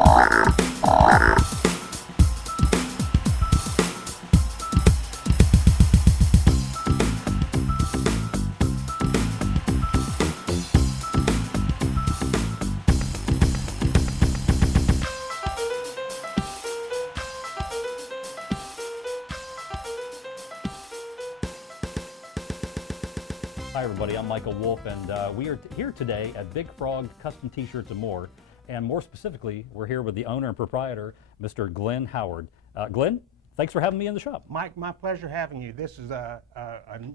Hi everybody, I'm Michael Wolf, and we are here today at Big Frog Custom T-Shirts and More. And more specifically, we're here with the owner and proprietor, Mr. Glenn Howard. Glenn, thanks for having me in the shop. Mike, my pleasure having you. This is a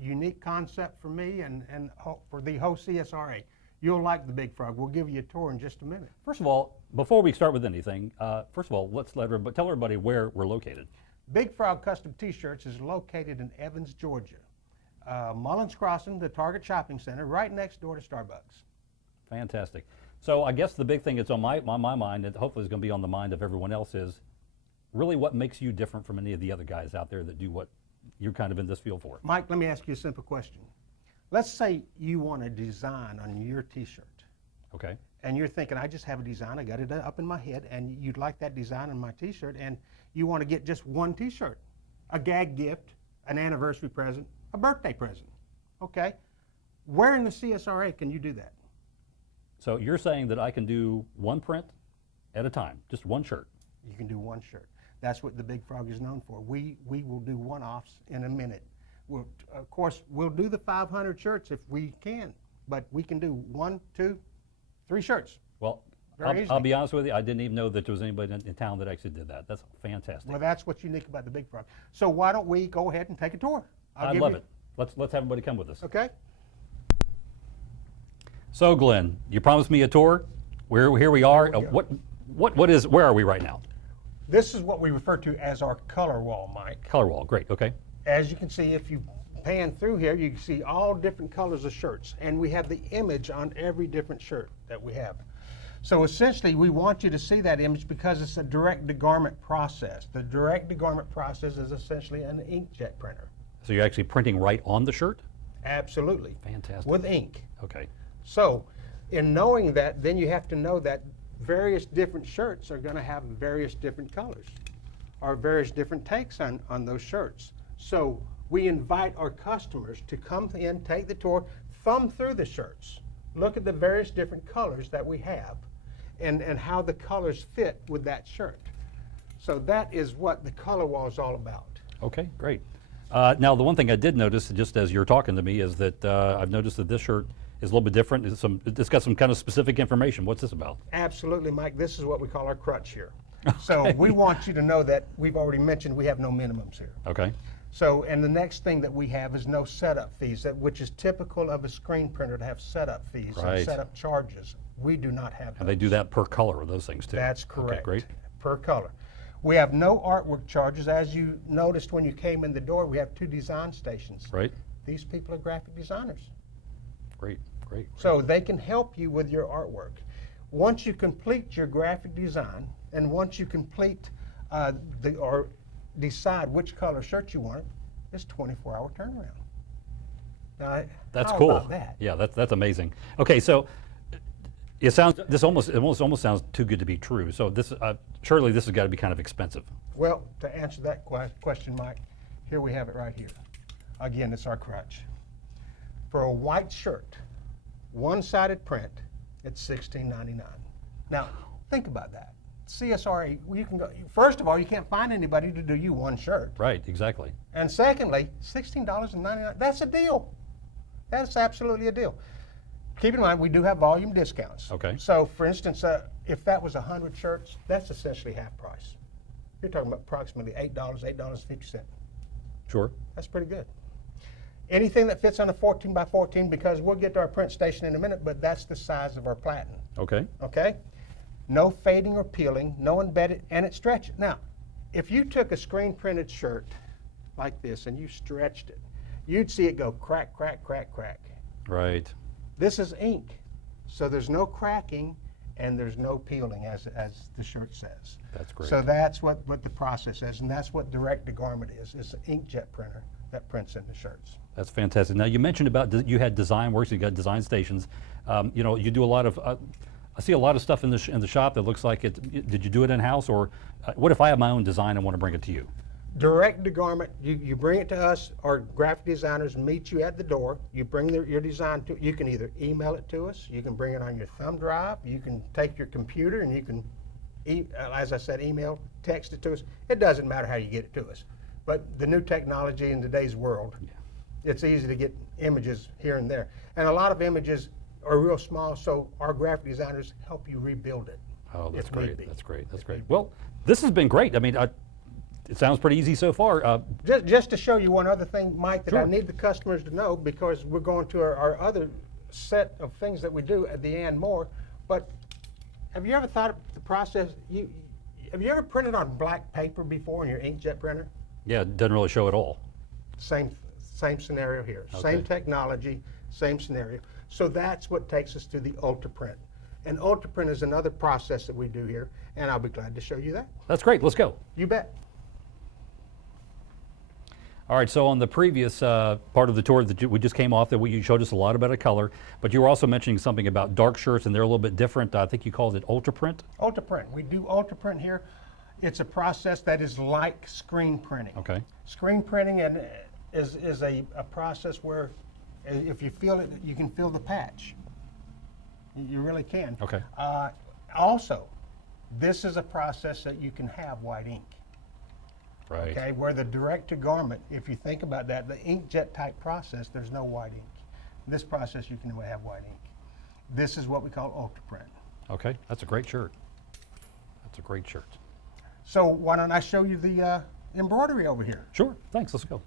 unique concept for me and for the whole CSRA. You'll like the Big Frog. We'll give you a tour in just a minute. First of all, before we start with anything, let's tell everybody where we're located. Big Frog Custom T-Shirts is located in Evans, Georgia. Mullins Crossing, the Target Shopping Center, right next door to Starbucks. Fantastic. So I guess the big thing that's on my mind, and hopefully is going to be on the mind of everyone else, is really what makes you different from any of the other guys out there that do what you're kind of in this field for. Mike, let me ask you a simple question. Let's say you want a design on your T-shirt. Okay. And you're thinking, I just have a design, I got it up in my head, and you'd like that design on my T-shirt, and you want to get just one T-shirt, a gag gift, an anniversary present, a birthday present, okay? Where in the CSRA can you do that? So you're saying that I can do one print at a time, just one shirt? You can do one shirt. That's what the Big Frog is known for. We will do one-offs in a minute. Of course, we'll do the 500 shirts if we can, but we can do 1, 2, 3 shirts. Well, I'll be honest with you, I didn't even know that there was anybody in town that actually did that. That's fantastic. Well, that's what's unique about the Big Frog. So why don't we go ahead and take a tour? I love it. Let's have everybody come with us. Okay. So Glenn, you promised me a tour. Here we are. Where are we right now? This is what we refer to as our color wall, Mike. Color wall, great, okay. As you can see, if you pan through here, you can see all different colors of shirts, and we have the image on every different shirt that we have. So essentially, we want you to see that image because it's a direct-to-garment process. The direct-to-garment process is essentially an inkjet printer. So you're actually printing right on the shirt? Absolutely. Fantastic. With ink. Okay. So in knowing that, then you have to know that various different shirts are going to have various different colors or various different takes on those shirts. So we invite our customers to come in, take the tour, thumb through the shirts, look at the various different colors that we have and how the colors fit with that shirt. So that is what the color wall is all about. Okay, great. Now, the one thing I did notice, just as you're talking to me, is that I've noticed that this shirt is a little bit different. It's got some kind of specific information. What's this about? Absolutely, Mike. This is what we call our crutch here. So we want you to know that we've already mentioned we have no minimums here. Okay. So, and the next thing that we have is no setup fees, which is typical of a screen printer to have setup fees and setup charges. We do not have those. And they do that per color of those things too? That's correct. Okay, great. Per color. We have no artwork charges. As you noticed when you came in the door, we have 2 design stations. Right. These people are graphic designers. Great, great. So they can help you with your artwork. Once you complete your graphic design, and once you complete or decide which color shirt you want, it's 24-hour turnaround. Now, that's how cool. About that? Yeah, that's amazing. Okay, so it almost sounds too good to be true. So this surely this has got to be kind of expensive. Well, to answer that question, Mike, here we have it right here. Again, it's our crutch. For a white shirt, one-sided print, it's $16.99. Now, think about that. CSRA, you can go. First of all, you can't find anybody to do you one shirt. Right, exactly. And secondly, $16.99. That's a deal. That's absolutely a deal. Keep in mind, we do have volume discounts. Okay. So, for instance, if that was 100 shirts, that's essentially half price. You're talking about approximately $8, $8.50. Sure. That's pretty good. Anything that fits on a 14 by 14, because we'll get to our print station in a minute, but that's the size of our platen. Okay. Okay? No fading or peeling, no embedded, and it stretches. Now, if you took a screen printed shirt like this and you stretched it, you'd see it go crack, crack, crack, crack. Right. This is ink, so there's no cracking and there's no peeling, as the shirt says. That's great. So that's what the process is, and that's what direct-to-garment is. It's an inkjet printer that prints in the shirts. That's fantastic. Now, you mentioned about you had design works, you got design stations. You know, you do a lot of I see a lot of stuff in the shop that looks like it. Did you do it in house, or what if I have my own design and want to bring it to you? Direct to garment, you bring it to us, our graphic designers meet you at the door. You bring your design to, you can either email it to us, you can bring it on your thumb drive, you can take your computer and you can, as I said, email, text it to us. It doesn't matter how you get it to us. But the new technology in today's world, it's easy to get images here and there. And a lot of images are real small, so our graphic designers help you rebuild it. Oh, that's great. That's great. That's great. Well, this has been great. I mean, it sounds pretty easy so far. Just to show you one other thing, Mike, that Sure. I need the customers to know, because we're going to our other set of things that we do at the and more. But have you ever thought of the process? Have you ever printed on black paper before in your inkjet printer? Yeah, it doesn't really show at all. Same scenario here. Okay. Same technology, same scenario. So that's what takes us to the UltraPrint. And UltraPrint is another process that we do here, and I'll be glad to show you that. That's great. Let's go. You bet. All right, so on the previous part of the tour that we just came off, that you showed us a lot about a color, but you were also mentioning something about dark shirts, and they're a little bit different. I think you called it UltraPrint. UltraPrint. We do UltraPrint here. It's a process that is like screen printing. Okay. Screen printing is a process where if you feel it, you can feel the patch. You really can. Okay. Also, this is a process that you can have white ink. Right. Okay, where the direct to garment, if you think about that, the inkjet type process, there's no white ink. This process, you can have white ink. This is what we call UltraPrint. Okay, that's a great shirt. That's a great shirt. So why don't I show you the embroidery over here? Sure, thanks, let's go.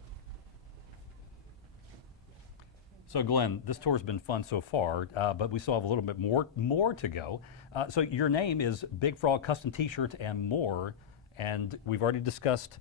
So Glenn, this tour's been fun so far, but we still have a little bit more to go. So your name is Big Frog Custom T-Shirts and More, and we've already discussed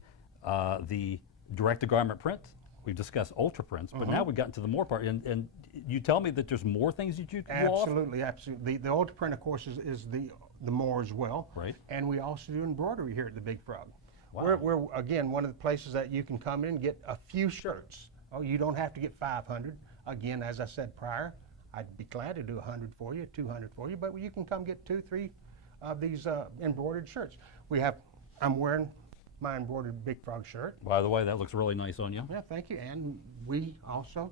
the direct-to-garment print. We've discussed UltraPrints, but now we've gotten to the more part, and you tell me that there's more things that you can pull off? Absolutely, absolutely. The UltraPrint, of course, is the more as well. Right. And we also do embroidery here at the Big Frog. Wow. We're again, one of the places that you can come in and get a few shirts. Oh, you don't have to get 500. Again, as I said prior, I'd be glad to do 100 for you, 200 for you, but you can come get 2, 3 of these embroidered shirts. I'm wearing my embroidered Big Frog shirt. By the way, that looks really nice on you. Yeah, thank you. And we also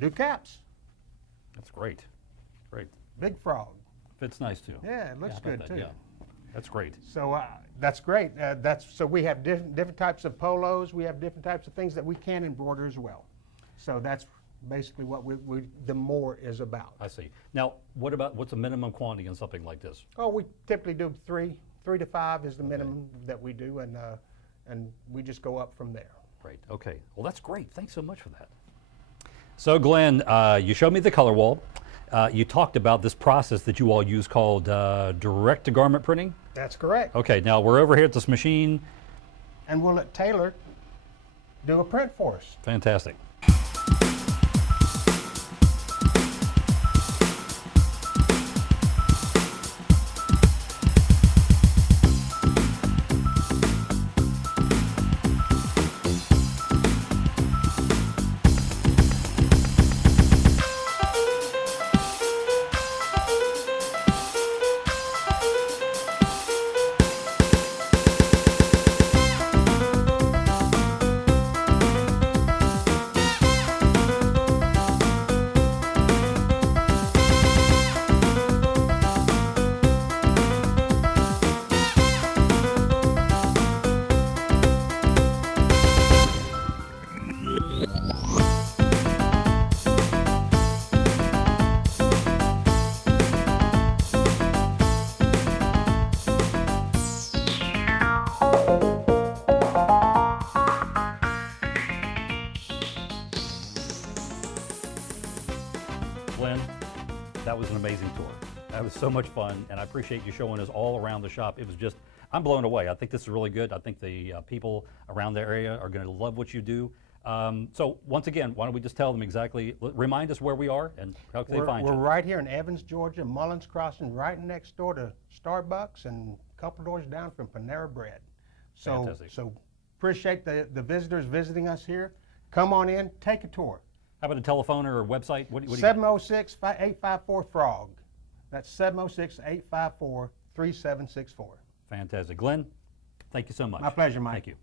do caps. That's great. Great. Big Frog. Fits nice too. Yeah, it looks how about good that? too. Yeah, that's great. So that's great. So we have different types of polos. We have different types of things that we can embroider as well. So that's basically what the more is about. I see. Now, what's a minimum quantity in something like this? Oh, we typically do 3 to 5 is the minimum that we do, and we just go up from there. Great. Okay. Well, that's great. Thanks so much for that. So, Glenn, you showed me the color wall. You talked about this process that you all use called direct-to-garment printing. That's correct. Okay. Now we're over here at this machine. And we'll let Taylor do a print for us. Fantastic. Glenn, that was an amazing tour. That was so much fun, and I appreciate you showing us all around the shop. It was just, I'm blown away. I think this is really good. I think the people around the area are going to love what you do. So once again, why don't we just tell them exactly, remind us where we are and how can they find We're you? right here in Evans, Georgia, Mullins Crossing, right next door to Starbucks and a couple doors down from Panera Bread. Fantastic. So appreciate the visitors visiting us here. Come on in, take a tour. How about a telephone or a website? What do you got? 706-854-FROG. That's 706-854-3764. Fantastic. Glenn, thank you so much. My pleasure, Mike. Thank you.